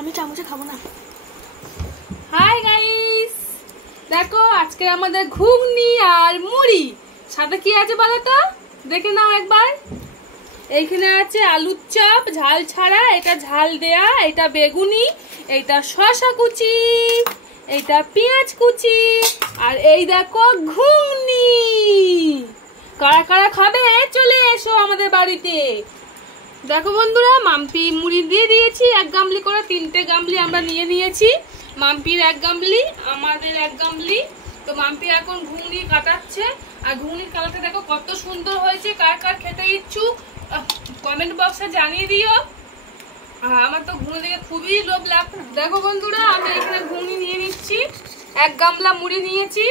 আমি চামচে খাবো না। হাই গাইস, দেখো আজকে আমাদের ঘুগনি আর মুড়ি, সাথে কি আছে বলো তো, দেখে নাও একবার। এইখানে আছে আলুর চপ ঝাল ছাড়া, এটা ঝাল দেয়া, এটা বেগুনি, এইটা শসা কুচি, এইটা পেঁয়াজ কুচি, আর এই দেখো ঘুগনি। কারা কারা খাবে চলে এসো আমাদের বাড়িতে। দেখো বন্ধুরা, মাম্পি মুড়ি দিয়ে দিয়েছি এক গামলি করে, 3টে গামলি আমরা নিয়ে নিয়েছি। মাম্পির এক গামলি, আমাদের এক গামলি। তো মাম্পি এখন ঘুগনি কাটাচ্ছে, আর ঘুগনির কালারটা দেখো কত সুন্দর হয়েছে। কার কার খেতে ইচ্ছুক কমেন্ট বক্সে জানিয়ে দিও। আমার তো ঘুগনি দেখে খুবই লোভ লাগছে। দেখো বন্ধুরা, আমি এখানে ঘুগনি নিয়ে নিচ্ছি, এক গামলা মুড়ি নিয়েছি।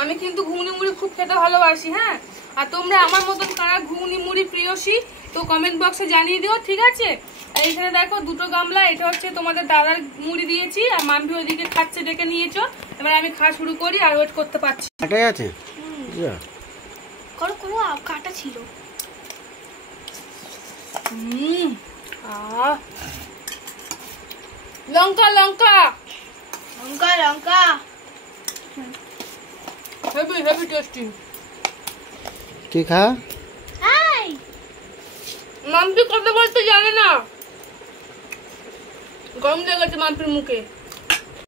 আমি কিন্তু ঘুগনি মুড়ি খুব খেতে ভালোবাসি। হ্যাঁ, আর তোমরা আমার মতন কারা ঘুগনি মুড়ি প্রিয়সী তো কমেন্ট বক্সে জানিয়ে দিও, ঠিক আছে। এইখানে দেখো 2টো গামলা, এটা হচ্ছে তোমাদের দাদার মুড়ি দিয়েছি, আর মাম্পি ওইদিকে খাচ্ছে ডেকে নিয়েছো। এবার আমি খাওয়া শুরু করি, আর ওয়েট করতে পারছি। কাটাই আছে, করো করো, কাটা ছিল। লঙ্কা লঙ্কা লঙ্কা লঙ্কা, হেভি হেভি টেস্টি। কি খা? হাই, মাম্পি কথা বলতে জানে না, গরম লেগেছে মাম্পির মুখে।